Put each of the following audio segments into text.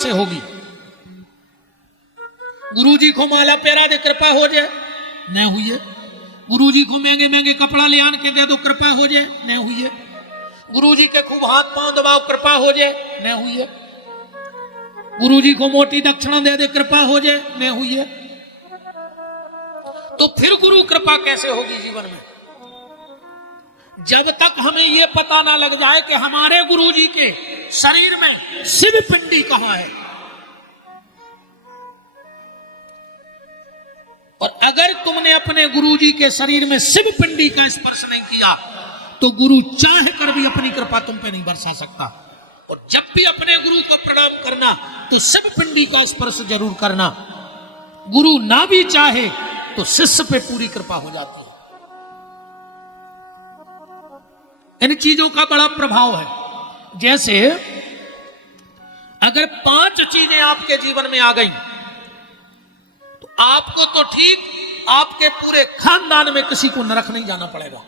से होगी। गुरुजी को माला पेरा दे कृपा हो जाए, नहीं हुई है। गुरुजी को महंगे महंगे कपड़ा ले आन के दे दो, कृपा हो जाए, नहीं हुई है। गुरुजी के खूब हाथ पांव दबाओ, कृपा हो जाए, नहीं हुई है। गुरुजी को मोटी दक्षिणा दे दे, कृपा हो जाए, नहीं हुई है। तो फिर गुरु कृपा कैसे होगी जीवन में? जब तक हमें यह पता ना लग जाए कि हमारे गुरुजी के शरीर में शिव पिंडी कहां है। और अगर तुमने अपने गुरुजी के शरीर में शिव पिंडी का स्पर्श नहीं किया तो गुरु चाह कर भी अपनी कृपा तुम पे नहीं बरसा सकता। और जब भी अपने गुरु को प्रणाम करना तो शिव पिंडी का स्पर्श जरूर करना। गुरु ना भी चाहे तो शिष्य पे पूरी कृपा हो जाती है। इन चीजों का बड़ा प्रभाव है। जैसे अगर 5 चीजें आपके जीवन में आ गई तो आपको तो ठीक, आपके पूरे खानदान में किसी को नरक नहीं जाना पड़ेगा।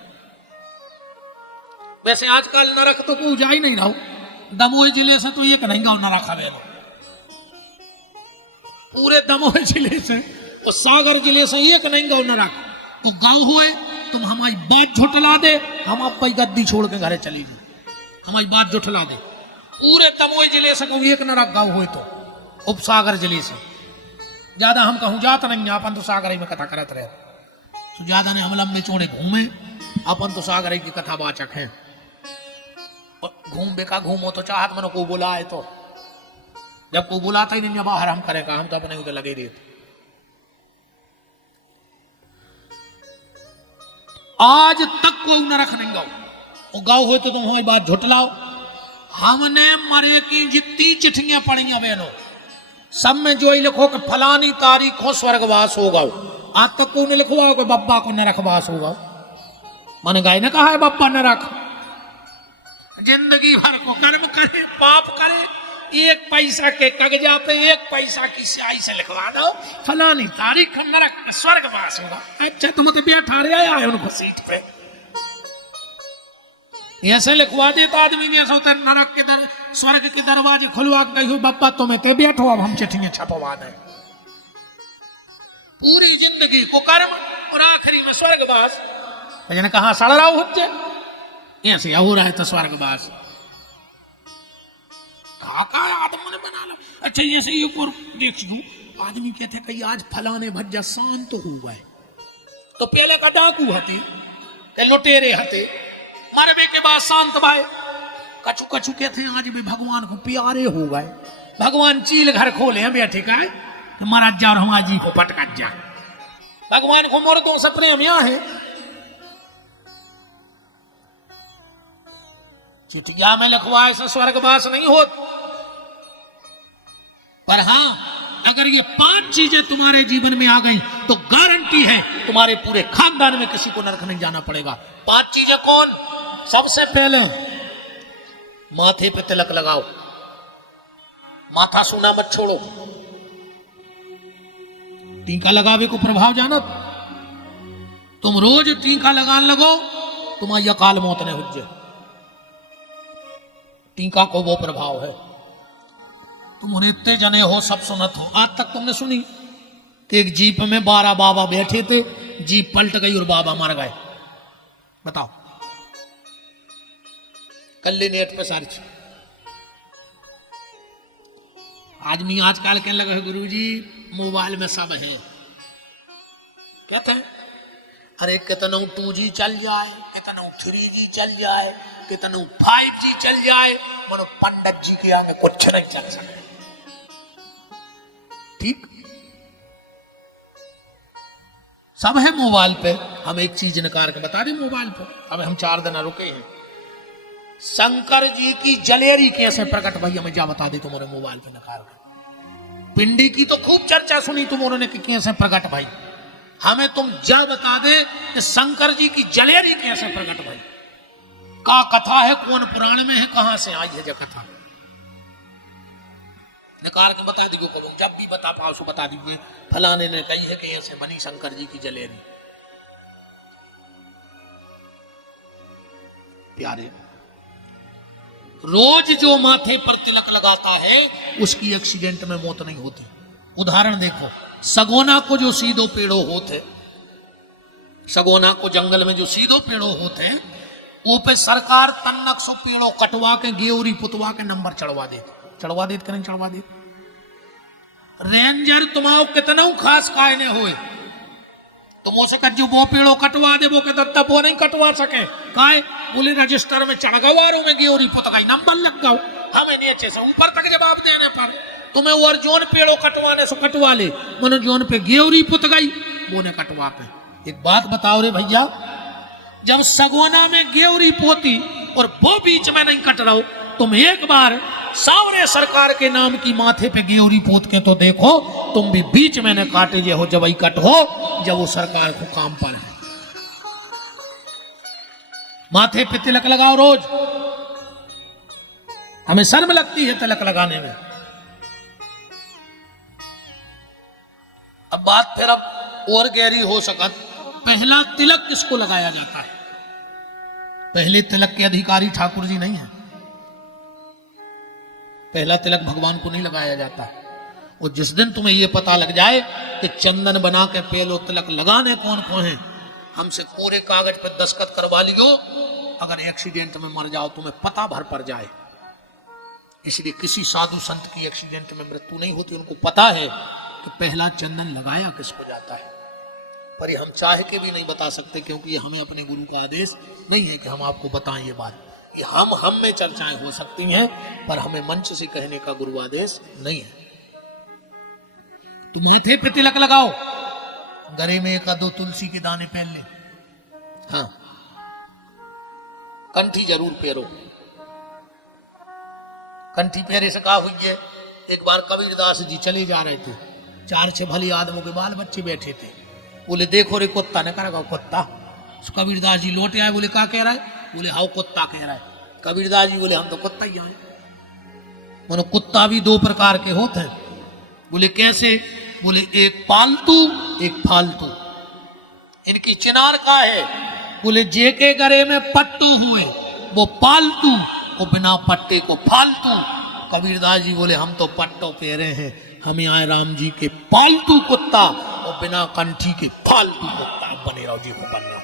वैसे आजकल नरक तो कोई जा ही नहीं रहा। दमोह जिले से तो एक नहीं गाँव नरक हवे, पूरे दमोह जिले से और सागर जिले से एक नहीं गाँव नरक। तो गाँव हुए तुम हमारी बात झुठला दे, हम आप भाई गद्दी छोड़ के घरे चली जाए, हमारी बात झुठला दे। पूरे दमोह जिले से कोई एक नरक गाँव हुए तो उपसागर जिले से ज्यादा हम कहूँ जात नहीं, अपन तो सागर में कथा करते रहे। तो ज्यादा ने हम लंबे चौड़े घूमे, अपन तो सागर की कथा वाचक है। और घूम बेका घूमो तो चाहत मनो को बुलाए तो, जब को बुलाता ही नहीं बाहर हम करेगा, हम तो अपने उधर लगे रहे। आज तक कोई नरक नहीं गाओ, वो गाँव हो तो तुम हमारी बात झुटलाओ। हमने मरे की जितनी चिट्ठियां पढ़ी बेलो सब में जो ही लिखो कि फलानी तारीख को स्वर्गवास होगा। आज तक को ने लिखवाओ कि बब्बा को नरकवास होगा। मैंने गाय ने कहा है बब्बा नरक। जिंदगी भर को कर्म करे, पाप करे, 1 पैसा के कागजा पे 1 पैसा की स्याही से लिखवा दो फलानी तारीख को नरक स्वर्गवास होगा। अच्छा तुम तो बैठा रहे आए उनको सीट पे, ऐसे लिखवा देता आदमी जैसे होता नरक के स्वर्ग के दरवाजे खुलवा के कही बब्बा तुम्हें ते बैठो, अब हम चिट्ठियां छपवा दें। पूरी जिंदगी को कर्म और आखिरी में स्वर्गवास। मैंने कहा सड़ रहा हुज्जे ऐसे हो रहा है तो स्वर्गवास का आदमी ने बना लो। अच्छा ऐसे ही ऊपर देख लू आदमी कहते कई आज फलाने भज्जा शांत तो हुआ है, तो पहले का डाकू हती के लुटेरे हते, मरबे के बाद शांत भाई कछु कछु कहते हैं आज भी भगवान को प्यारे हो गए। भगवान चील घर खोले हैं बैठे का महाराज जा रहा जी को पटक जा। भगवान को मर्दों से प्रेम यहाँ है। चिट्ठिया में लिखवाए से स्वर्गवास नहीं हो, पर हाँ अगर ये 5 चीजें तुम्हारे जीवन में आ गई तो गारंटी है तुम्हारे पूरे खानदान में किसी को नरक नहीं जाना पड़ेगा। 5 चीजें कौन? सबसे पहले माथे पे तिलक लगाओ, माथा सूना मत छोड़ो। टीका लगावे को प्रभाव जानो, तुम रोज टीका लगान लगो तुम्हारी अकाल मौत ने हुज्जे। टीका को वो प्रभाव है। तुम उन्हें इतने जने हो सब सुनत हो, आज तक तुमने सुनी कि एक जीप में 12 बाबा बैठे थे, जीप पलट गई और बाबा मर गए। बताओ कल नेट पे सारी आदमी आजकल कहने लगे गुरुजी मोबाइल में सब है। कहते हैं अरे कितना 2G चल जाए, कितना 3G चल जाए, कितना 5G चल जाए, मनो पंडित जी के आगे कुछ नहीं चल सकता। ठीक सब है मोबाइल पे। हम एक चीज निकाल के बता दें मोबाइल पे, अब हम 4 दिन रुके हैं। शंकर जी की जलेरी कैसे प्रकट भाई हमें जा बता दे तुम्हारे मोबाइल पे निकाल के। पिंडी की तो खूब चर्चा सुनी तुम उन्होंने कि कैसे प्रकट भाई, हमें तुम जा बता दे कि शंकर जी की जलेरी कैसे प्रकट भाई। का कथा है, कौन पुराण में है, कहां से आई है जो कथा, निकाल के बता दीजिए। कब जब भी बता पाओ सो बता दीजिए फलाने ने कही है कि ऐसे बनी शंकर जी की जलेरी। प्यारे रोज जो माथे पर तिलक लगाता है उसकी एक्सीडेंट में मौत नहीं होती। उदाहरण देखो, सगोना को जो सीधो पेड़ो होते, सगोना को जंगल में जो सीधो पेड़ो होते हैं, वो पे सरकार तन्नक सो पेड़ो कटवा के गेवरी पुतवा के नंबर चढ़वा दे कि नहीं चढ़वा दे। रेंजर तुम्हारो कितना खास कायने हुए, तुम हो सके जो वो पेड़ो कटवा दे, वो के तब वो नहीं कटवा सके। काहे? बोले रजिस्टर में चढ़ गवारों में गेवरी पुतगाई नंबर लग गओ, हमें नीचे से ऊपर तक जवाब देने पर तुम्हें वो जोन पेड़ो कटवाने सो कटवा ले, मनो जोन पे गेवरी पुतगाई वो ने कटवा पे। एक बात बताओ रे भैया, जब सगोना में गेवरी पोती और वो बीच में नहीं कट रहा हो, तुम एक बार सावरे सरकार के नाम की माथे पे गेवरी पोत के तो देखो, तुम भी बीच में न काटे जे हो जब कट हो, जब वो सरकार को काम पर है। माथे पे तिलक लगाओ रोज, हमें शर्म लगती है तिलक लगाने में। अब बात फिर अब और गहरी हो सकत, पहला तिलक किसको लगाया जाता है? पहले तिलक के अधिकारी ठाकुर जी नहीं है, पहला तिलक भगवान को नहीं लगाया जाता। और जिस दिन तुम्हें यह पता लग जाए कि चंदन बना के पहलो तिलक लगाने कौन कौन है, हमसे पूरे कागज पर दस्तखत करवा लियो, अगर एक्सीडेंट में मर जाओ तुम्हें पता भर पड़ जाए। इसलिए किसी साधु संत की एक्सीडेंट में मृत्यु नहीं होती, उनको पता है कि पहला चंदन लगाया किसको जाता है। पर ये हम चाह के भी नहीं बता सकते, क्योंकि ये हमें अपने गुरु का आदेश नहीं है कि हम आपको बताएं ये बात। ये हम में चर्चाएं हो सकती हैं, पर हमें मंच से कहने का गुरु आदेश नहीं है। तुम माथे पे तिलक लगाओ, गले में एक दो तुलसी के दाने पहन ले, हाँ कंठी जरूर पहनो। कंठी पहरे से कहा हुई है, एक बार कबीरदास जी चले जा रहे थे, 4-6 भली आदमों के बाल बच्चे बैठे थे, बोले देखो रे कुत्ता ने कहा कुत्ता। कबीरदास जी लौटे आए, बोले क्या कह रहा है? बोले हाउ कुत्ता कह रहा है। कबीरदास जी बोले हम तो कुत्ता ही आए। बोले कुत्ता भी 2 प्रकार के होते हैं। बोले कैसे? बोले एक पालतू एक फालतू। इनकी चिनार का है? बोले जे के गरे में पट्टू हुए वो पालतू, वो बिना पट्टे को फालतू। कबीरदास जी बोले हम तो पट्टो पहरे हैं, हम आए राम जी के पालतू कुत्ता और बिना कंठी के फालतू कुत्ता। बने रहो जी को बनना हो,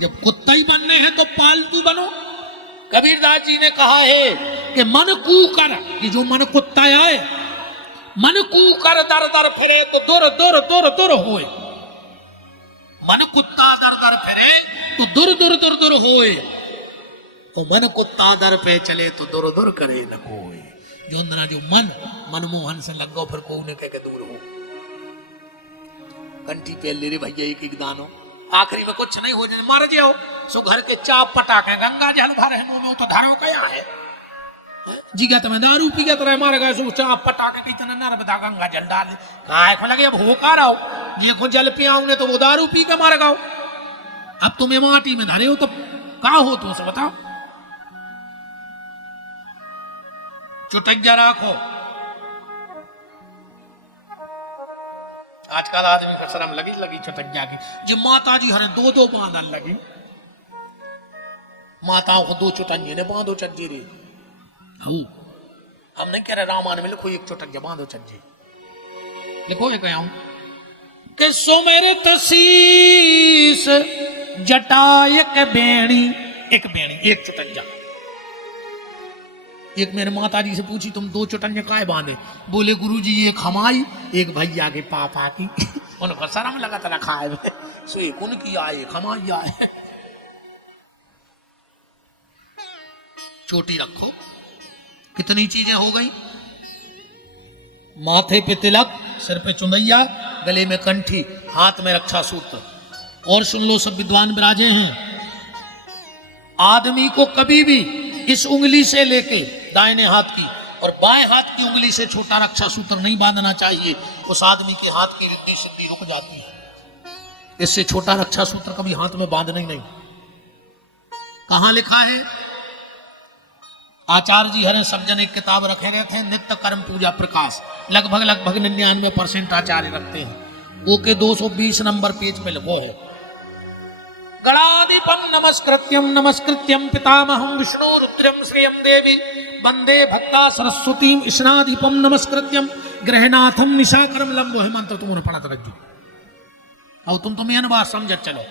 जब कुत्ता ही बनने हैं तो पालतू बनो। कबीरदास जी ने कहा है कि मन कू कर, कि जो मन कुत्ता आए, मन कू कर दर दर फिरे तो दुर दुर दुर दुर होए। मन कुत्ता दर दर फिरे तो दुर दुर दुर दुर होए, और मन कुत्ता दर पे चले तो दुर दुर करे न कोई। जो अंदर जो मन मनमोहन से लग गो, फिर को उन्हें कह के दूर हो। कंठी पे ले रे भैया एक एक दानो, आखिरी में कुछ नहीं हो जाए मर जाओ, सो घर के चाप पटाखे गंगा जल भर है मुंह में, तो धरो क्या है जी का तुम्हें दारू पी के तरह मार गए, सो चाप पटाखे की तरह नर बता गंगा जल डाले। कहा को लगे अब होका रहो, ये को जल पिया ने तो वो दारू पी के मार गओ। अब तुम्हें माटी में धरे हो तो कहा हो, तो उसे बताओ। चुटैया राखो। आजकल आदमी को शर्म लगी चुटैया की। जो माता जी हरे 2-2 बांधन लगी, माताओं को 2 चुटैये ने बांधो चज्जे रे। हम नहीं कह रहे रामायण में लिखो एक चुटैया बांधो चज्जे, लिखो ये कह कि सुमेर तसीस जटायक बेणी, एक बेणी एक चुटैया। एक मेरे माता जी से पूछी तुम 2 चुटैया काहे बांधे? बोले गुरुजी एक हमारी एक भैया के पापा की। उनको शर्म लगा था रखा है, सो एक उनकी आए एक हमारी आए। चोटी रखो, कितनी चीजें हो गई। माथे पे तिलक, सिर पे चुनैया, गले में कंठी, हाथ में रक्षा सूत्र। और सुन लो सब विद्वान विराजे हैं, आदमी को कभी भी इस उंगली से लेके दाहिने हाथ की और बाएं हाथ की उंगली से छोटा रक्षा सूत्र नहीं बांधना चाहिए। उस आदमी के हाथ की रिद्धि सिद्धि रुक जाती है। इससे छोटा रक्षा सूत्र कभी हाथ में बांधना ही नहीं। कहां लिखा है? आचार्य जी हरे सब जन एक किताब रखे गए थे, नित्य कर्म पूजा प्रकाश। लगभग 99% आचार्य रखते हैं। वो के 220 नंबर पेज पे लिखो है, गणाधिपं नमस्कृत्यं नमस्कृत्यं पितामहं विष्णु रुद्रं श्रियं देवी वंदे भक्ता सरस्वतीं ईशनाधिपं नमस्कृत्यं ग्रहनाथं निशाकरं लंबो है मंत्र तुमने पढ़ा तो रखो और तुम तो मेन बात समझ चलो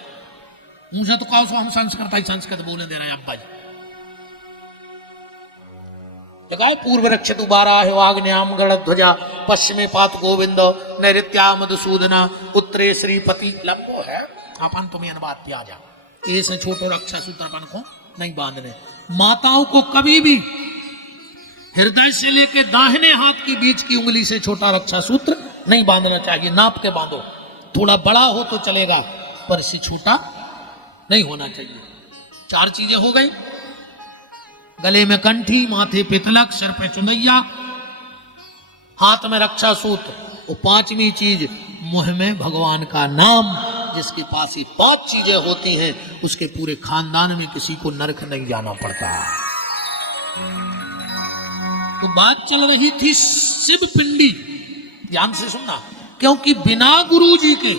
मुझे तो कहो सो हम संस्कृत बोलने दे रहे हैं अब्बा जी जगह पूर्व रक्षित उबारा है वाग्न्याम गणध्वजा पश्चिमे पात गोविंद नैऋत्या मधुसूदना उत्तरे श्रीपति लंबो है अपन तुम ये बात पे आ जा ऐसे छोटो रक्षा सूत्र अपन को नहीं बांधने माताओं को कभी भी हृदय से लेके दाहिने हाथ की बीच की उंगली से छोटा रक्षा सूत्र नहीं बांधना चाहिए नाप के बांधो थोड़ा बड़ा हो तो चलेगा पर इससे छोटा नहीं होना चाहिए 4 चीजें हो गई गले में कंठी माथे पे तिलक सिर पे चुंदैया हाथ में रक्षा सूत्र और 5वीं चीज मुंह में भगवान का नाम जिसके पास ही 5 चीजें होती हैं उसके पूरे खानदान में किसी को नरक नहीं जाना पड़ता। तो बात चल रही थी शिव पिंडी ध्यान से सुनना क्योंकि बिना गुरु जी के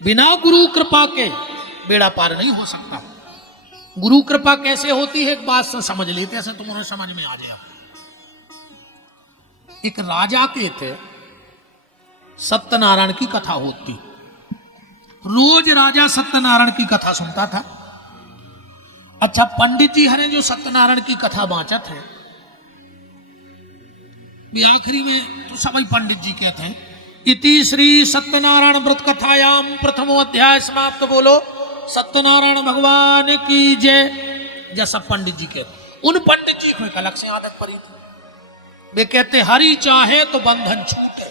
बिना गुरु कृपा के बेड़ा पार नहीं हो सकता। गुरु कृपा कैसे होती है एक बात से समझ लेते ऐसे तुम्हारे समझ में आ गया। एक राजा के थे सत्यनारायण की कथा होती रोज राजा सत्यनारायण की कथा सुनता था। अच्छा पंडित जी हरे जो सत्यनारायण की कथा बाँचत है भी आखिरी में तो सभी पंडित जी कहते हैं इति श्री सत्यनारायण व्रत कथायाम प्रथमो अध्याय समाप्त बोलो सत्यनारायण भगवान की जय जैसा पंडित जी कहते उन पंडित जी को एक अलग से आदत पड़ी थी वे कहते हरि चाहे तो बंधन छूटे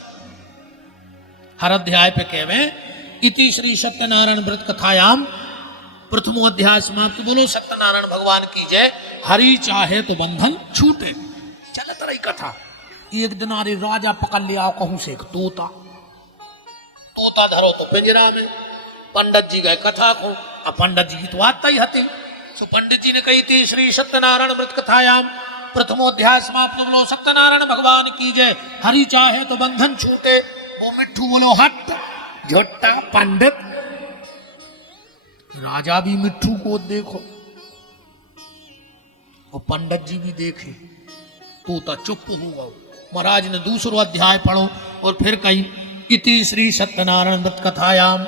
हर अध्याय पे कहवे इति श्री सत्यनारायण व्रत कथायाम प्रथमो अध्याय समाप्त बोलो सत्यनारायण भगवान की जय हरि चाहे तो बंधन छूटे चलत रही कथा एक दिन अरे राजा पकड़ लिया कहूं से एक तोता धरो तो पिंजरा में पंडित जी गए कथा को अब पंडित जी की तो आता ही हती सो पंडित जी ने कही थी श्री सत्यनारायण व्रत कथायाम प्रथमोध्याय समाप्त बोलो सत्यनारायण भगवान की जय हरि चाहे तो बंधन छूटे वो मिट्ठू बोलो हट झोटा पंडित राजा भी मिट्ठू को देखो और पंडित जी भी देखे तोता चुप हुआ महाराज ने दूसरा अध्याय पढ़ो और फिर कही इति श्री सत्यनारायण व्रत कथायाम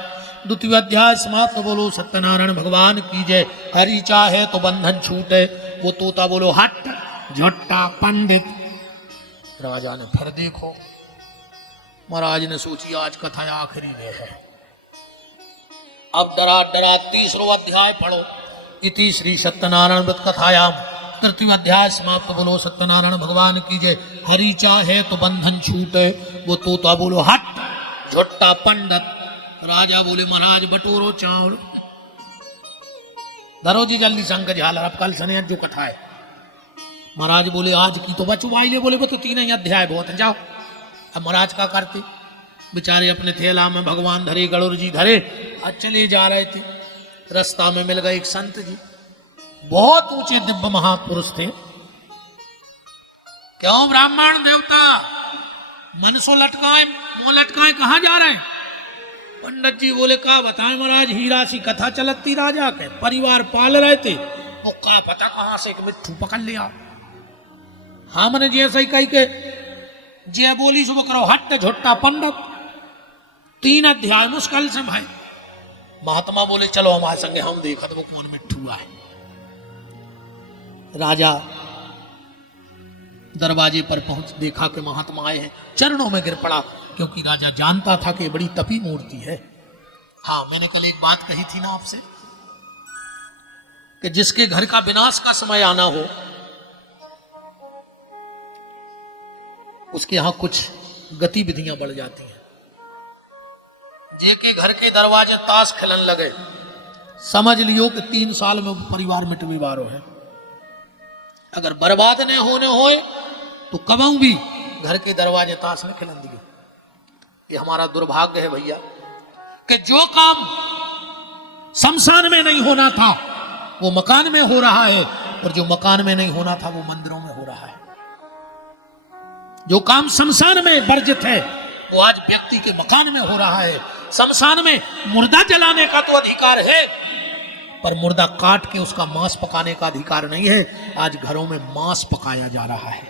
द्वितीय अध्याय समाप्त बोलो सत्यनारायण भगवान की जय हरि चाहे तो बंधन छूटे वो तोता बोलो हट झोटा पंडित राजा ने फिर देखो महाराज ने सोची आज कथा आखिरी में है अब डरा डरा तीसरा अध्याय पढ़ो इति श्री सत्यनारायण व्रत कथायाम तृतीय अध्याय समाप्त बोलो सत्यनारायण भगवान की जय हरि चाहे तो बंधन छूटे वो तोता बोलो हट झोटा पंडित राजा बोले महाराज बटोरो चावल धरो जी जल्दी शंकर झालर अब कल सने जो कथा है महाराज बोले आज की तो बचवाई ले बोले वो तो 3 ही अध्याय बहुत है जाओ अब महाराज का करते बेचारे अपने थैला में भगवान धरे गणुर जी धरे आज चले जा रहे थे रास्ता में मिल गए एक संत जी बहुत ऊंचे दिव्य महापुरुष थे क्यों ब्राह्मण देवता मन सो लटकाए मुंह लटकाए कहाँ जा रहे हैं पंडित जी बोले का बताएं महाराज हीरा सी कथा चलती राजा के परिवार पाल रहे थे वो का पता कहां से एक मिट्ठू पकड़ लिया हमने जैसे ही कही के जय बोली सुबह करो हट झोटा पंडित 3 अध्याय मुश्किल से भाई महात्मा बोले चलो हमारे संगे हम देखा तो वो कौन मिट्ठू है राजा दरवाजे पर पहुंच देखा कि महात्मा आए हैं चरणों में गिर पड़ा क्योंकि राजा जानता था कि बड़ी तपी मूर्ति है। हाँ मैंने कल एक बात कही थी ना आपसे कि जिसके घर का विनाश का समय आना हो उसके यहां कुछ गतिविधियां बढ़ जाती हैं। जेके घर के दरवाजे ताश खिलन लगे समझ लियो कि 3 साल में परिवार मिटवे वारो है। अगर बर्बाद नहीं होने होए तो कबहू भी घर के दरवाजे ताश न खिलन दिए। ये हमारा दुर्भाग्य है भैया कि जो काम शमशान में नहीं होना था वो मकान में हो रहा है और जो मकान में नहीं होना था वो मंदिरों में हो रहा है। जो काम शमशान में वर्जित है वो आज व्यक्ति के मकान में हो रहा है। शमशान में मुर्दा जलाने का तो अधिकार है पर मुर्दा काट के उसका मांस पकाने का अधिकार नहीं है। आज घरों में मांस पकाया जा रहा है।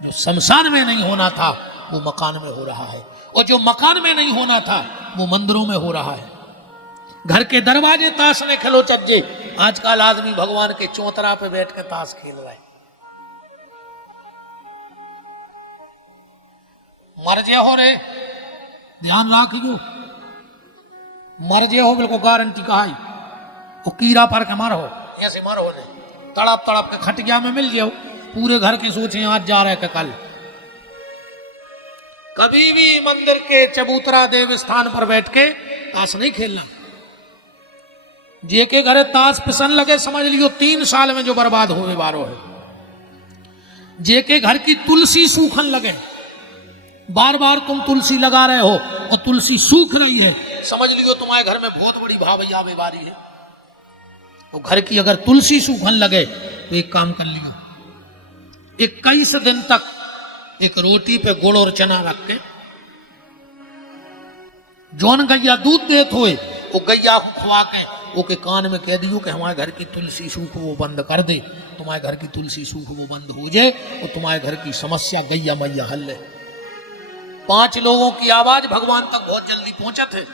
जो शमशान में नहीं होना था वो मकान में हो रहा है, और जो मकान में नहीं होना था वो मंदिरों में हो रहा है। घर के दरवाजे ताश ने खेलो चज्जे, आजकल आदमी भगवान के चौतरा पे बैठ के ताश खेल रहा है। मर जे हो रे, ध्यान राखियो, मर जे हो बिल्कुल गारंटी कहा है। वो कीड़ा पर के मर हो, ऐसे मर हो रे, तड़प तड़प के खटिया में मिल जाओ, पूरे घर के सोचे आज जा रहे के कल। कभी भी मंदिर के चबूतरा देव स्थान पर बैठ के ताश नहीं खेलना। जे के घरे ताश पिसन लगे समझ लियो 3 साल में जो बर्बाद होवे बारो है। जे के घर की तुलसी सूखन लगे, बार बार तुम तुलसी लगा रहे हो और तुलसी सूख रही है, समझ लियो तुम्हारे घर में बहुत बड़ी भावैया बीमारी है। तो घर की अगर तुलसी सूखन लगे तो एक काम कर लियो, 21 दिन तक एक रोटी पे गुड़ और चना रख के, जौन गैया दूध देत होए वो गैया को खुआ के ओके कान में कह दियो कि हमारे घर की तुलसी सूख वो बंद कर दे। तुम्हारे घर की तुलसी सूख वो बंद हो जाए और तुम्हारे घर की समस्या गैया मैया हल ले। 5 लोगों की आवाज भगवान तक बहुत जल्दी पहुंचे थे।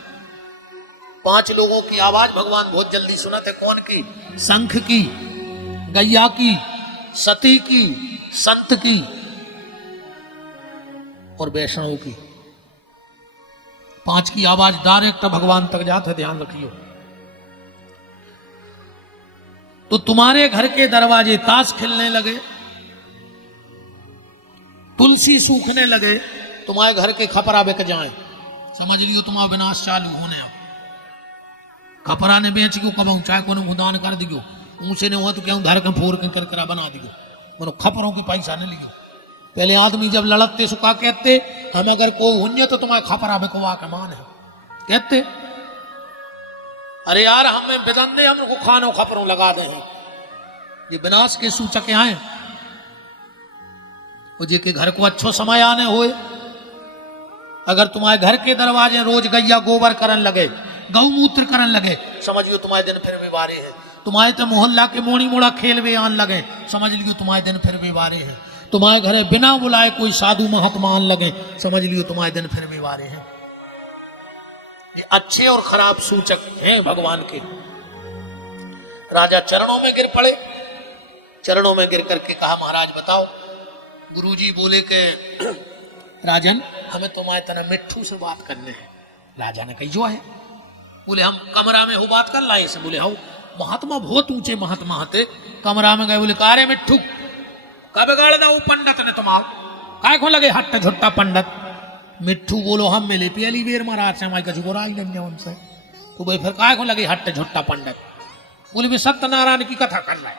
5 लोगों की आवाज भगवान बहुत जल्दी सुना थे। कौन की? शंख की, गैया की, सती की, संत की और वैष्णव की। 5 की आवाज डायरेक्ट भगवान तक जाते, ध्यान रखियो। तो तुम्हारे घर के दरवाजे ताश खेलने लगे, तुलसी सूखने लगे, तुम्हारे घर के खपरा बिक जाए, समझ लियो तुम्हारा विनाश चालू होने। खपरा ने बेच क्यों कमाऊं, चाहे को भुदान कर दियो, ऊंचे ने हुआ तो क्यों घर के फोर के करकरा बना दियो, मनो खपरों की पैसा न लियो। पहले आदमी जब लड़ते सुखा कहते हम अगर कोई हुन्य तो तुम्हारे खपरा बिकवा के मान है कहते, अरे यार हमें बेदन दे, हमको खानों खपरों लगा दे। ये विनाश के सूचक आए। वो जे के घर को अच्छो समय आने होए, अगर तुम्हारे घर के दरवाजे रोज गैया गोबर करन लगे, गौमूत्र करन लगे, समझियो तुम्हारे दिन फिर भी बारे है। तुम्हारे तो मोहल्ला के मोड़ी मोड़ा खेल वे आन लगे, समझ लियो तुम्हारे दिन फिर भी बारे है। तुम्हारे घरे बिना बुलाए कोई साधु महात्मा आन लगे, समझ लियो तुम्हारे दिन फिर भी बारे हैं। ये अच्छे और खराब सूचक हैं भगवान के। राजा चरणों में गिर पड़े, चरणों में गिर करके कहा महाराज बताओ। गुरुजी बोले के राजन हमें तुम्हारे तना मिट्ठू से बात करने है। राजा ने कही जो है, बोले हम कमरा में हो बात कर लाए से। बोले हो महात्मा बहुत ऊंचे महात्मा हते, कमरा में गए। बोले का रे मिट्ठू कब गाड़ दा पंडित ने तुम्हारा काय को लगे हट्टा झुट्टा पंडित। मिट्ठू बोलो हम मिले पहली बेर महाराज से हमारी कछु बुराई नहीं है उनसे, तो भाई फिर काय को लगे हट्टा झुट्टा पंडित। बोले भी सत्यनारायण की कथा कर रहा है।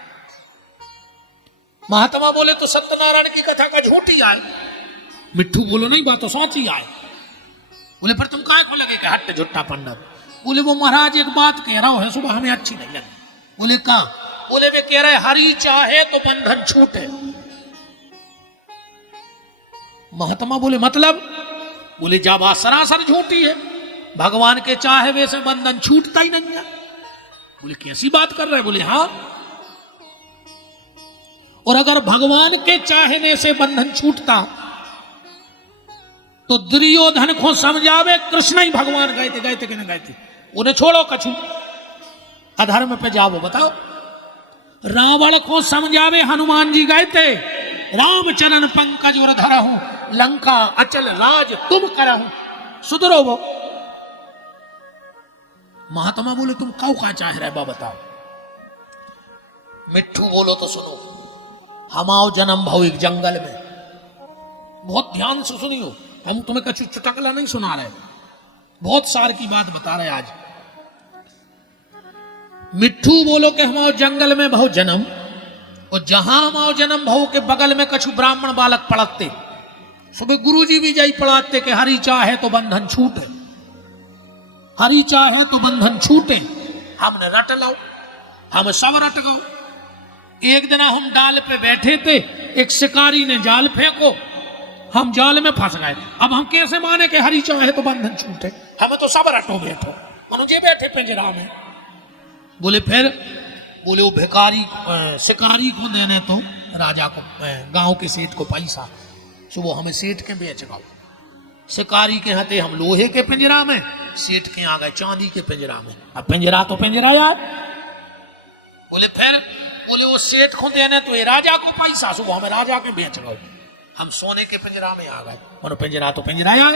महात्मा बोले तो सत्यनारायण की कथा का झूठी आए। मिट्ठू बोलो नहीं बात तो सोची आए। बोले फिर तुम काय को लगे कि हट्टा झुट्टा पंडित। बोले वो महाराज एक बात कह रहा है सुबह हमें अच्छी नहीं लगी। बोले कहा? बोले वे कह रहे हरि चाहे तो बंधन छूटे। महात्मा बोले मतलब? बोले जा बात सरासर झूठी है, भगवान के चाहे वैसे बंधन छूटता ही नहीं है। बोले कैसी बात कर रहे? बोले हाँ, और अगर भगवान के चाहने से बंधन छूटता तो दुर्योधन को समझावे कृष्ण ही भगवान गए थे कि नहीं गए थे, उन्हें छोड़ो कछु अधर्म पे जाओ। बताओ रावण को समझावे हनुमान जी गए थे, राम चरण पंकज और धरहु लंका अचल राज तुम करहु सुधरो। वो महात्मा बोले तुम कौ का चाह रहे बा बताओ। मिट्ठू बोलो तो सुनो, हमाओ जन्म भाव एक जंगल में, बहुत ध्यान से सुनियो, हम तुम्हें कछु चुटकला नहीं सुना रहे, बहुत सार की बात बता रहे आज। मिट्ठू बोलो कि हमारे जंगल में बहु जन्म, और जहां हमारे जन्म भाव के बगल में कछु ब्राह्मण बालक पढ़ते, सुबह गुरुजी भी जाई पढ़ाते कि हरि चाहे तो बंधन छूटे, हरि चाहे तो बंधन छूटे। हमने रट लो, हम सब रट गो। एक दिन हम डाल पे बैठे थे, एक शिकारी ने जाल फेंको, हम जाल में फंस गए। अब हम कैसे माने कि हरि चाहे तो बंधन छूटे? हमें तो सब रटो बैठो, अनुजे बैठे पिंजरा में। बोले फिर बोले वो भिखारी शिकारी को देने तो राजा को गांव के सेठ को पैसा, सो वो हमें सेठ के बेच गाओ। शिकारी के हाथे हम लोहे के पिंजरा में, सेठ के आ गए चांदी के पिंजरा में। अब पिंजरा तो पिंजरा यार। बोले फिर, बोले वो सेठ को देने तो ये राजा को पैसा, सो वो हमें राजा के बेच गाओ। हम सोने के पिंजरा में आ गए, और पिंजरा तो पिंजरा यार।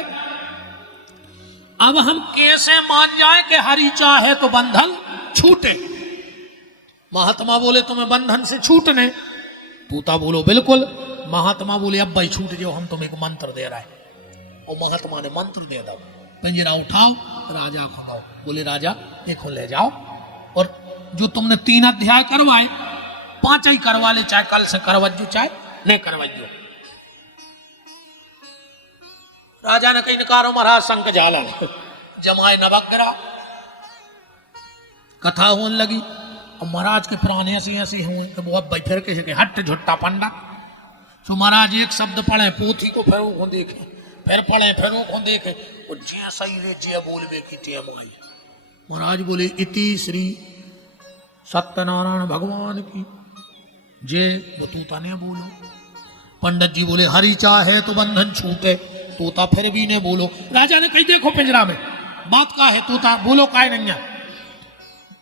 अब हम कैसे मान जाए कि हरि चाहे तो बंधन छूटे। महात्मा बोले तुम्हें बंधन से छूटने, तूता बोलो बिल्कुल। महात्मा बोले अब भाई छूट जाओ, हम तुम्हें एक मंत्र दे रहा है। और महात्मा ने मंत्र दे दो, पिंजरा उठाओ, राजा को दो। बोले राजा देखो ले जाओ, और जो तुमने 3 अध्याय करवाए 5 ही करवा ले, चाहे कल से करवजो चाहे नहीं करवजो। राजा ने कहीं नकारो महाराज शंख झाला जमाए नवग्रह। कथा होने लगी, और महाराज के प्राण ऐसे ऐसे हुए कि वो अब भाई फिर किसी के हट झुट्टा पंडा। तो महाराज एक शब्द पढ़े, पोथी को फिर वो देखे, फिर पढ़े, फिर वो देखे, और जैसा ही वे जय बोलबे की टेम आई। महाराज बोले इति श्री सत्यनारायण भगवान की जय। वो तूता ने बोलो। पंडित जी बोले हरि चाहे तो बंधन छूटे, तूता फिर भी ने बोलो। राजा ने कही देखो पिंजरा में बात का है, तूता बोलो का नहीं है।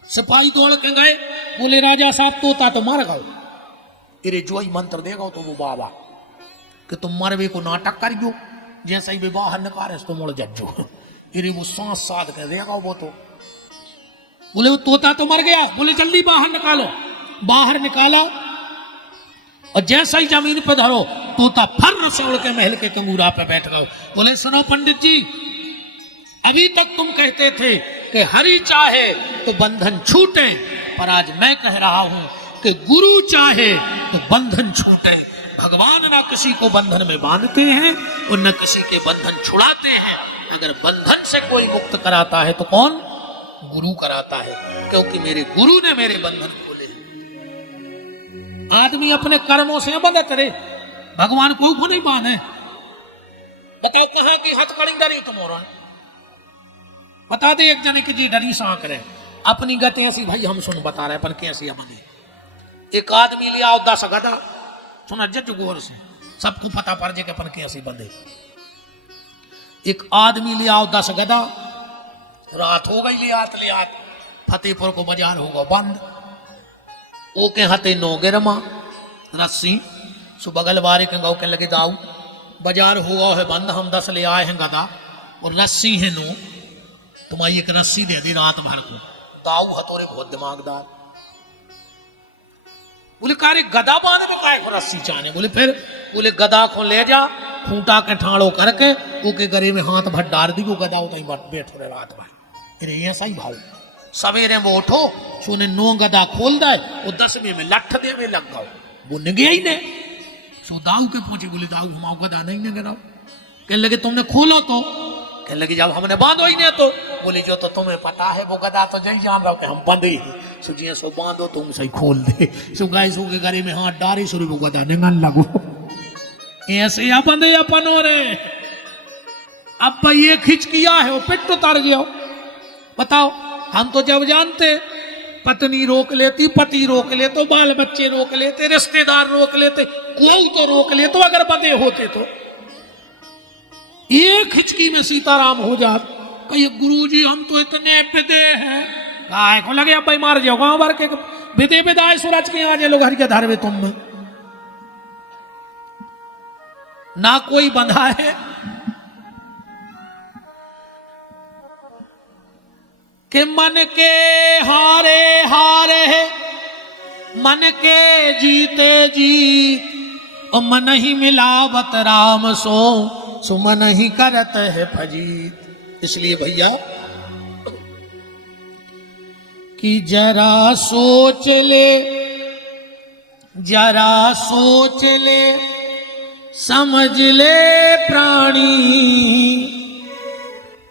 सिपाही दौड़ के गए, बोले राजा साहब तोता तो मर गओ। तेरे जो ही मंत्र देगा तो वो बाबा कि तुम मरवे को नाटक करियो, जैसे ही वे बाहर निकाले तो मुड़ जज्जो। तेरे वो सांस साध के देगा वो तो। बोले वो तोता तो मर गया। बोले जल्दी बाहर निकालो। बाहर निकाला, और जैसा ही जमीन पर धरो, तोता फर से उड़ के महल के कंगूरा पे बैठ गए। बोले सुनो पंडित जी, अभी तक तुम कहते थे कि हरि चाहे तो बंधन छूटे, पर आज मैं कह रहा हूं कि गुरु चाहे तो बंधन छूटे। भगवान ना किसी को बंधन में बांधते हैं और न किसी के बंधन छुड़ाते हैं। अगर बंधन से कोई मुक्त कराता है तो कौन? गुरु कराता है, क्योंकि मेरे गुरु ने मेरे बंधन खोले। आदमी अपने कर्मों से बंधत रहे, भगवान को नहीं बांधे। बताओ कहां की हथकड़ी डरी तुम्हारा? बता दे एक जने की जी डरी सांक रहे अपनी गति ऐसी। भाई हम सुन बता रहे अपन कैसी बने। एक आदमी लिया 10 गधा, सुना जज गौर से, सबको पता पड़ जाए कि अपन कैसी बंदे। एक आदमी लिया 10 गधा, रात हो गई लियात फतेहपुर को बाजार होगा बंद। ओ के हाथे 9 गिरमा रस्सी, सो बगल वाले के गाँव के लगे दाऊ बाजार हुआ है बंद, हम 10 ले आए हैं गधा और रस्सी है 9, तुम्हारी एक रस्सी दे दी रात भर को। दाऊ हथौरे बहुत दिमागदार, बोले कारे गधा बांध में काय को रस्सी चाहने? बोले फिर, बोले गधा को ले जा, खूंटा के ठाड़ो करके ओके गरे में हाथ भर डाल दी, वो गधा उतनी बैठो रहे रात भर। अरे ऐसा ही भाव। सवेरे वो उठो, सुने 9 गधा खोल दे, वो 10वें में लठ देवे लग गओ, वो निगया ही नहीं। सो दाऊ के पूछे, बोले दाऊ हमारा गधा नहीं निगराओ। कहने लगे तुमने खोलो तो? कहने लगे जब हमने बांधो ही नहीं तो। बोले जो तो तुम्हें पता है वो गधा तो नहीं जान रहा कि हम बंधे ही। सो जी सो बांधो तुम सही खोल दे। सो गाय सो के गरे में हाथ डारे, सो वो गधा निगन लगो। ऐसे या बंधे अपन हो रहे। अब भाई ये खिंच किया है, वो पिट उतर गया। बताओ, हम तो जब जानते पत्नी रोक लेती, पति रोक लेते, बाल बच्चे रोक लेते, रिश्तेदार रोक लेते, कोई तो रोक ले, तो अगर बंधे होते तो एक हिचकी में सीताराम हो जात। कहिए गुरुजी हम तो इतने विदे हैं, काय को लगे अब भाई मार जाओ गांव भर के विदे विदाए सूरज के आज लोग हर के धरवे तुम में ना कोई बंधा है कि मन के हारे हारे है, मन के जीते जीत, और मन ही मिलावत राम सो मन ही करत है फजीत। इसलिए भैया कि जरा सोच ले, जरा सोच ले, समझ ले प्राणी,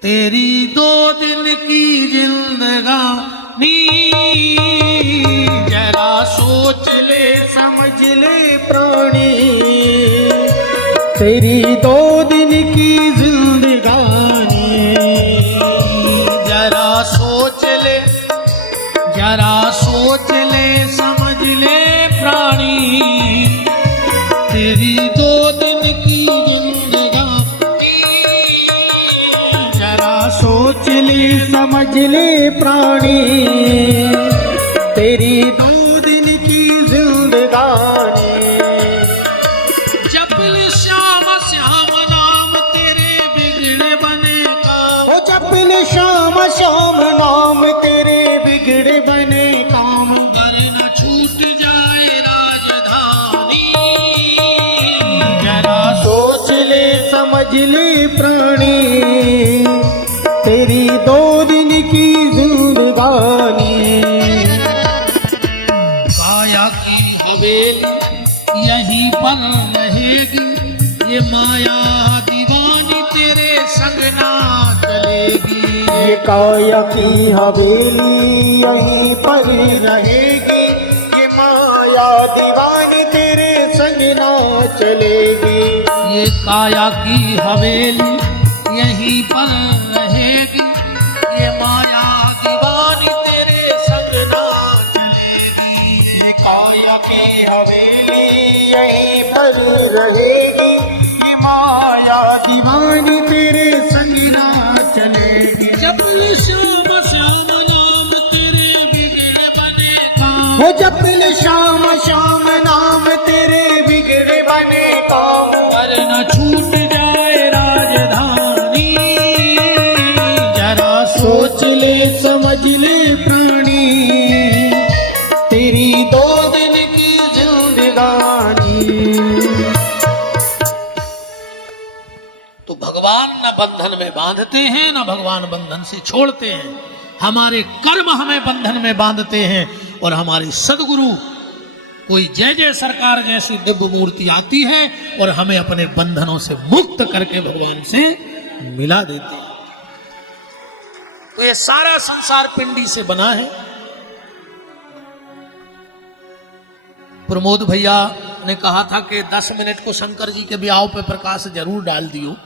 तेरी 2 दिन की जिंदगानी। जरा सोच ले, समझ ले प्राणी, तेरी 2 दिन की जिंदगानी। जरा सोच ले, जरा सोच ले, समझ ले प्राणी, तेरी 2 दिन की जिंदगानी। जप ले श्याम श्याम नाम तेरे बिगड़े बने काम। ओ जप ले श्याम श्याम नाम तेरे बिगड़े बने काम। वरना छूट जाए राजधानी, जरा सोच ले समझ ले प्राणी, तेरी 2 दिन की जिंदगानी। काया की हवेली यहीं पर रहेगी, ये माया दीवानी तेरे संग ना चलेगी। ये काया की हवेली यहीं पर रहेगी, ये माया दीवानी तेरे संग ना चलेगी। ये काया की हवेली यहीं पर रहेगी, ये माया दीवानी तेरे संग ना चलेगी। ये काया की हवेली यहीं पर रहेगी, ये माया दीवानी तेरे संग ना चलेगी। जप ले श्याम श्याम नाम तेरे बिगड़े बने काम। वो जप ले श्याम श्याम नाम तेरे बिगड़े बने काम। वरना छूट जाए राजधानी, जरा सोच ले समझ ले प्राणी, तेरी 2 दिन की जिंदगानी। तो भगवान न बंधन में बांधते हैं, न भगवान बंधन से छोड़ते हैं। हमारे कर्म हमें बंधन में बांधते हैं, और हमारे सदगुरु कोई जय जय सरकार जैसी दिव्य मूर्ति आती है और हमें अपने बंधनों से मुक्त करके भगवान से मिला देते हैं। तो ये सारा संसार पिंडी से बना है। प्रमोद भैया ने कहा था कि 10 मिनट को शंकर जी के ब्याह पे प्रकाश जरूर डाल दियो।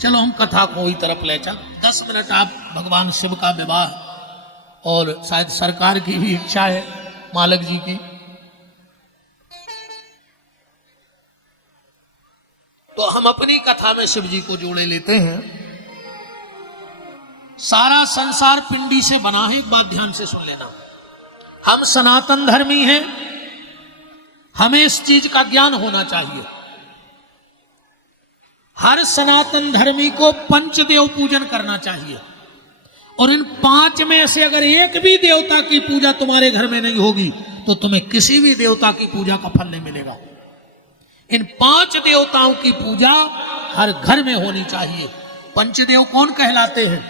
चलो हम कथा को ही तरफ ले चल। 10 मिनट आप भगवान शिव का विवाह, और शायद सरकार की भी इच्छा है, मालक जी की, तो हम अपनी कथा में शिव जी को जोड़े लेते हैं। सारा संसार पिंडी से बना है। एक बात ध्यान से सुन लेना, हम सनातन धर्मी हैं, हमें इस चीज का ज्ञान होना चाहिए। हर सनातन धर्मी को पंचदेव पूजन करना चाहिए, और इन 5 में से अगर एक भी देवता की पूजा तुम्हारे घर में नहीं होगी तो तुम्हें किसी भी देवता की पूजा का फल नहीं मिलेगा। इन 5 देवताओं की पूजा हर घर में होनी चाहिए। पंचदेव कौन कहलाते हैं?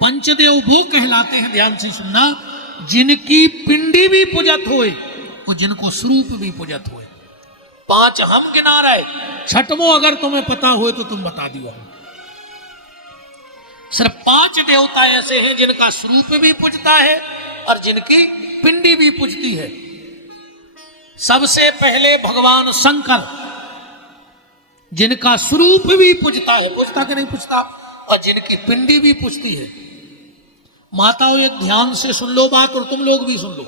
पंचदेव वो कहलाते हैं, ध्यान से सुनना, जिनकी पिंडी भी पूजत होए और जिनको स्वरूप भी पूजत होए। 5 हम गिना रहे, 6वां अगर तुम्हें पता हो तो तुम बता दियो। सिर्फ 5 देवता ऐसे हैं जिनका स्वरूप भी पूजता है और जिनकी पिंडी भी पूजती है। सबसे पहले भगवान शंकर, जिनका स्वरूप भी पूजता है, पूजता कि नहीं पूजता, और जिनकी पिंडी भी पूजती है। माताओं एक ध्यान से सुन लो बात, और तुम लोग भी सुन लो।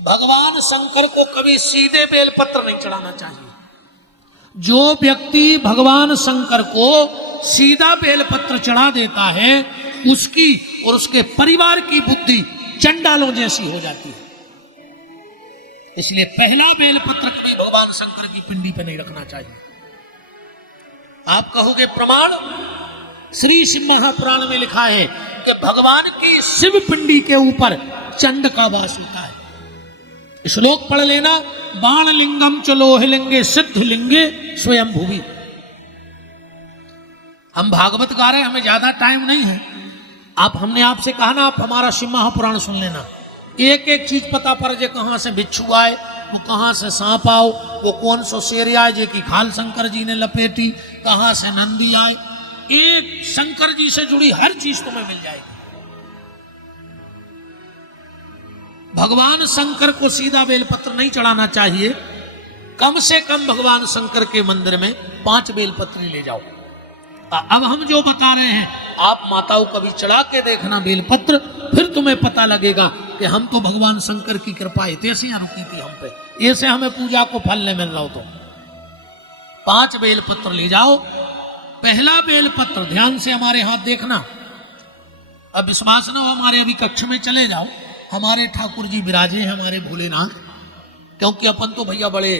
भगवान शंकर को कभी सीधे बेलपत्र नहीं चढ़ाना चाहिए। जो व्यक्ति भगवान शंकर को सीधा बेलपत्र चढ़ा देता है, उसकी और उसके परिवार की बुद्धि चंडालों जैसी हो जाती है। इसलिए पहला बेलपत्र कभी भगवान शंकर की पिंडी पे नहीं रखना चाहिए। आप कहोगे प्रमाण? श्री शिव महापुराण में लिखा है कि भगवान की शिव पिंडी के ऊपर चंड का वास होता है। श्लोक पढ़ लेना, बाण लिंगम च लोह लिंगे सिद्ध लिंगे स्वयं भूवि। हम भागवत गा रहे हैं, हमें ज्यादा टाइम नहीं है। हमने आपसे कहा ना, आप हमारा शिव महापुराण सुन लेना। एक एक चीज पता पड़ जाए, कहां से बिच्छू आए, वो कहां से सांप आओ, वो कौन सो शेर आए जे की खाल शंकर जी ने लपेटी, कहां से नंदी आए। एक शंकर जी से जुड़ी हर चीज तुम्हें मिल जाएगी। भगवान शंकर को सीधा बेलपत्र नहीं चढ़ाना चाहिए। कम से कम भगवान शंकर के मंदिर में 5 बेलपत्र ले जाओ। अब हम जो बता रहे हैं, आप माताओं कभी चढ़ा के देखना बेलपत्र, फिर तुम्हें पता लगेगा कि हम तो भगवान शंकर की कृपा ऐसे रुकी थी हम पे, ऐसे हमें पूजा को फल नहीं मिल रहा हो। तो 5 बेलपत्र ले जाओ। पहला बेलपत्र ध्यान से हमारे हाथ देखना, अब विश्वास न हो हमारे अभी कक्ष में चले जाओ, हमारे ठाकुर जी विराजे हैं, हमारे भोलेनाथ, क्योंकि अपन तो भैया बड़े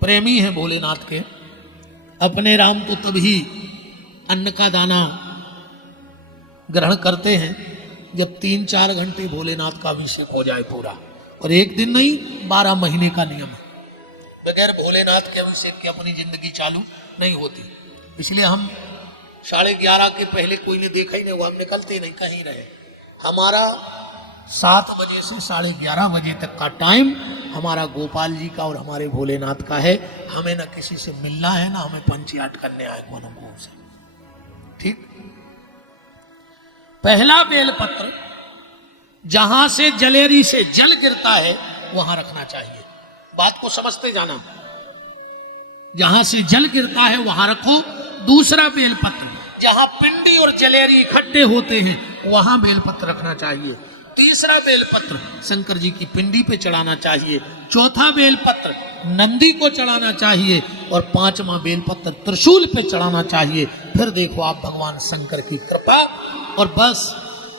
प्रेमी हैं भोलेनाथ के। अपने राम तो तभी अन्न का दाना ग्रहण करते हैं जब 3-4 घंटे भोलेनाथ का अभिषेक हो जाए पूरा, और एक दिन नहीं 12 महीने का नियम है। बगैर भोलेनाथ के अभिषेक की अपनी जिंदगी चालू नहीं होती। इसलिए हम 11:30 के पहले कोई ने देखा ही नहीं, वो हम निकलते नहीं, कहीं रहे। हमारा 7 बजे से 11:30 बजे तक का टाइम हमारा गोपाल जी का और हमारे भोलेनाथ का है। हमें ना किसी से मिलना है, ना हमें पंचायत करने आए कौन हमको से। ठीक। पहला बेलपत्र जहां से जलेरी से जल गिरता है वहां रखना चाहिए। बात को समझते जाना, जहां से जल गिरता है वहां रखो। दूसरा बेलपत्र जहां पिंडी और जलेरी इकट्ठे होते हैं वहां बेलपत्र रखना चाहिए। तीसरा बेलपत्र शंकर जी की पिंडी पे चढ़ाना चाहिए। चौथा बेलपत्र नंदी को चढ़ाना चाहिए, और 5वां बेलपत्र त्रिशूल पे चढ़ाना चाहिए। फिर देखो आप भगवान शंकर की कृपा, और बस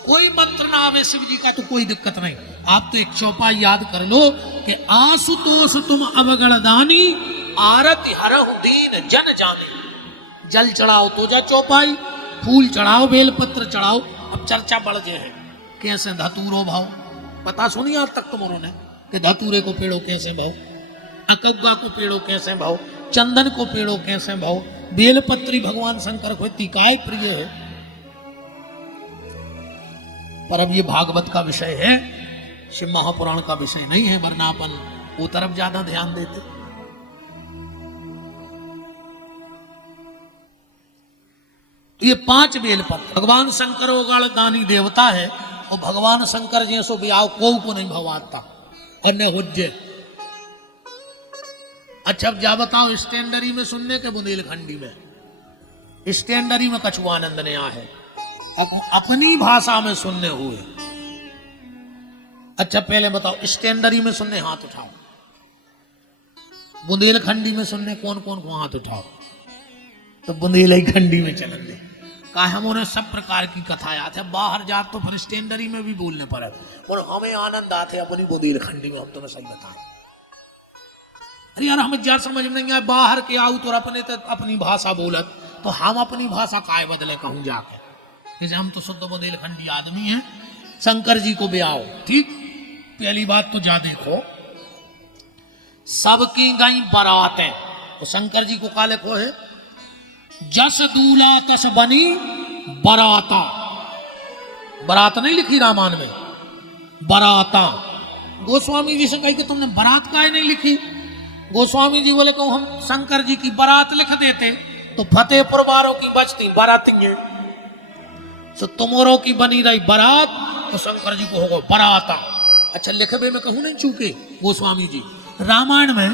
कोई मंत्र ना आवे शिव जी का तो कोई दिक्कत नहीं। आप तो एक चौपाई याद कर लो कि आशुतोष तुम अवगणदानी, आरती हरहु दीन जन जाने। जल चढ़ाओ तो जा चौपाई, फूल चढ़ाओ, बेलपत्र चढ़ाओ। अब चर्चा बढ़ गए हैं कैसे धतूरो भाव, पता सुनी आज तक तुम ने कि धतूरे को पेड़ो कैसे भाव, अकग्गा को पेड़ो कैसे भाव, चंदन को पेड़ो कैसे भाव, बेलपत्री भगवान शंकर को तिकाय प्रिय है। पर अब ये भागवत का विषय है, शिव महापुराण का विषय नहीं है, वरना अपन वो तरफ ज्यादा ध्यान देते। तो ये 5 बेलपत्र। भगवान शंकर ओगाड़ दानी देवता है, और भगवान शंकर जैसो ब्याह को नहीं भवाता और न हुज्जे। अच्छा अब जा बताओ, स्टैंडरी में सुनने के बुंदेलखंडी में, स्टैंडरी में कछुआनंद ने आ है, अपनी भाषा में सुनने हुए। अच्छा पहले बताओ, स्टैंडरी में सुनने हाथ उठाओ, बुंदेलखंडी में सुनने कौन कौन को हाथ उठाओ। तो बुंदेलखंडी में चलन दे का हम उन्हें सब प्रकार की कथा याद है। बाहर जा तो फिर स्टैंडरी में भी बोलने पड़े, और हमें आनंद आते अपनी बुंदेलखंडी में। हम तुम्हें सही बताएं, अरे यार हमें ज्यादा समझ में नहीं आया, बाहर के आओ तो अपने तो अपनी भाषा बोलत, तो हम अपनी भाषा काय बदले कहूं जाके। जैसे हम तो शुद्ध बुंदेलखंडी आदमी हैं, शंकर जी को ब्याओ। ठीक, पहली बात तो जा देखो, सबकी गई बारातें, तो शंकर जी को काले को है जस दूला तस बनी बराता। बरात नहीं लिखी रामायण में, बराता। गोस्वामी जी से कही कि तुमने बरात काहे नहीं लिखी। गोस्वामी जी बोले को हम शंकर जी की बरात लिख देते तो फतेहपुर वालों की बचती बरातियां, तो तुमोरों की बनी रही बरात, तो शंकर जी को होगा बराता। अच्छा लिखबे में कहूं नहीं चूके गोस्वामी जी। रामायण में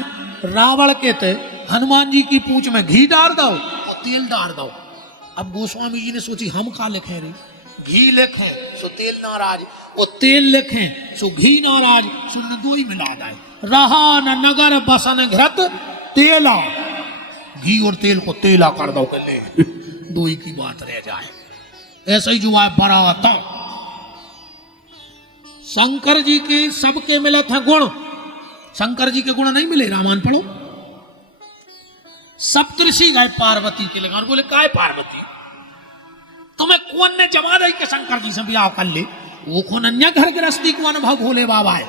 रावण के थे हनुमान जी की पूंछ में घी डाल दो और तेल डाल दो। अब गोस्वामी जी ने सोची हम का लिखे रे, घी लिखे सो तेल नाराज, वो तेल लिखे सो घी नाराज, सो न दो ही मिला जाए। रहा न नगर बसन घृत तेला, घी और तेल को तेला कर दो के ले दो ही की बात रह जाए। ऐसा ही जो है बराता। शंकर जी के सबके मिले थे गुण, शंकर जी के गुण नहीं मिले। रामायण पढ़ो, सप्तऋषि गए पार्वती के लगा और बोले काय पार्वती तुम्हें कौन ने जमा दई के शंकर जी से ब्याह कर ले। वो कौन अन्य घर गृहस्थी को अनुभव भोले बाबा है।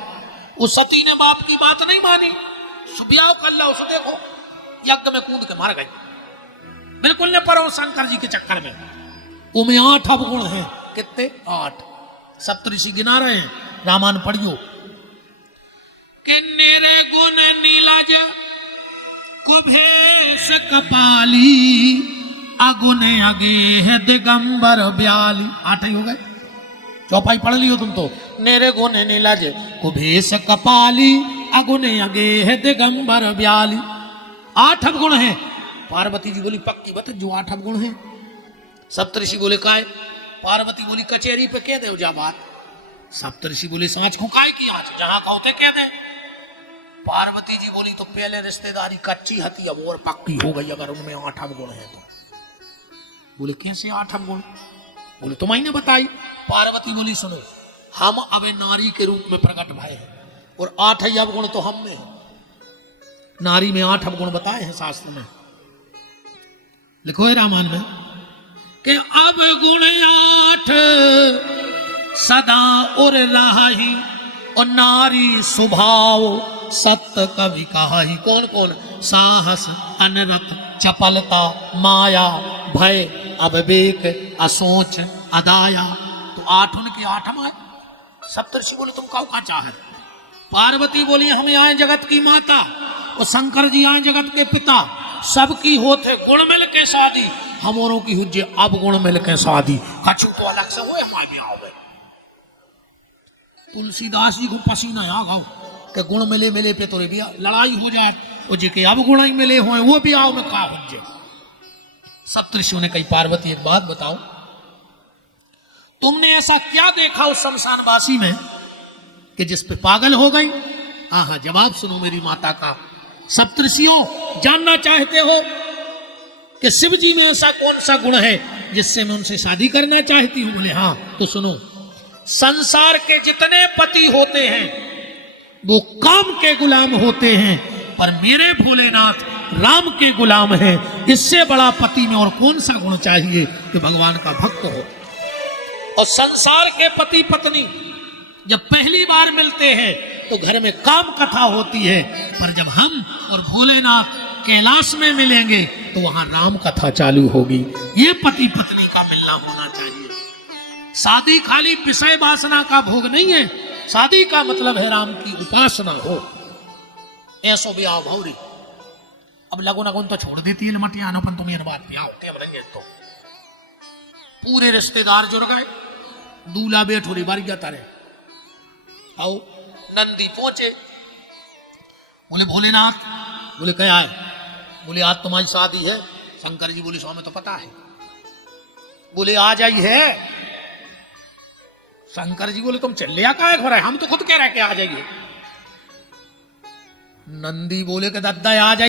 वो सती ने बाप की बात नहीं मानी, ब्याह कर लो। उसे देखो यज्ञ में कूद के मार गई, बिल्कुल ने पढ़ो शंकर जी के चक्कर में। उनमें 8 अवगुण हैं। कितने? 8। सप्तऋषि गिना रहे हैं, रामायण पढ़ियो। के नेरे गुण नीलाज कुभेश कपाली, अगुने अगे है दिगंबर ब्याली। 8 ही हो गए, चौपाई पढ़ लियो तुम तो। नेरे गुण नीलाज कुभेश कपाली, अगुने अगे है दिगंबर ब्याली। 8 अवगुण हैं। पार्वती जी बोली पक्की बता जो 8 अवगुण हैं। सप्तऋषि बोले काय? पार्वती बोली कचेरी पे कह दे जा बात। सप्तऋषि बोले सांच को काय की आज जहां कहते कह दे। पार्वती जी बोली तो पहले रिश्तेदारी कच्ची हती, अब और पक्की हो गई अगर उनमें 8 अवगुण है तो। बोले कैसे 8 अवगुण? बोले तुम्हारी ने बताई। पार्वती बोली सुनो, हम अब नारी के रूप में प्रकट भय हैं और 8 अवगुण तो हम में है। नारी में 8 अवगुण बताए हैं शास्त्र में, लिखो है रामायण में कि अवगुण 8 सदा और राही और नारी स्वभाव सत्य कवि कहाही। कौन कौन? साहस, अनरत, चपलता, माया, भय, अविवेक, असोच, अदाया। तो 8 उनके 8 हम आए। सप्तर्षि बोले तुम काऊ का चाहत? पार्वती बोली हम आए जगत की माता और शंकर जी आए जगत के पिता। सबकी होते गुण मिल के शादी, हमोरों की हुज्जे अब गुण मिल के शादी। कछु तो अलग से हुए हमारे भी आओ। तुलसीदास जी को पसीना आ गाओ कि गुण मिले मिले पे तोरे भी लड़ाई हो जाए, और जे के अब गुण ही मिले हुए वो भी आओ में का हुज्जे। सप्तऋषियों ने कही पार्वती एक बात बताओ, तुमने ऐसा क्या देखा उस शमशानवासी में कि जिस पे पागल हो गई? हाँ, जवाब सुनो मेरी माता का। सप्तऋषियों, जानना चाहते हो कि शिव जी में ऐसा कौन सा गुण है जिससे मैं उनसे शादी करना चाहती हूं? बोले हाँ। तो सुनो, संसार के जितने पति होते हैं वो काम के गुलाम होते हैं, पर मेरे भोलेनाथ राम के गुलाम हैं। इससे बड़ा पति में और कौन सा गुण चाहिए कि भगवान का भक्त हो। और संसार के पति पत्नी जब पहली बार मिलते हैं तो घर में काम कथा होती है, पर जब हम और भोलेनाथ कैलाश में मिलेंगे तो वहां राम कथा चालू होगी। ये पति पत्नी का मिलना होना चाहिए। शादी खाली विषय वासना का भोग नहीं है, शादी का मतलब है राम की उपासना हो। ऐसो भी आओ भौरी, अब लगुन अगुन तो छोड़ देती है मटियानो, पर तुम ये बात भी आओ नहीं तो पूरे रिश्तेदार जुड़ गए। दूल्हा बेठोरी बार जाता रहे। आओ नंदी पहुंचे, बोले भोलेनाथ। बोले क्या है? बोले आज तुम्हारी शादी है। शंकर जी बोले स्वामी तो पता है। बोले आ जाई है। शंकर जी बोले तुम चल लिया का है, हम तो खुद कह रहे कि आ जाइए। नंदी बोले कि दद्दा आ जाइए।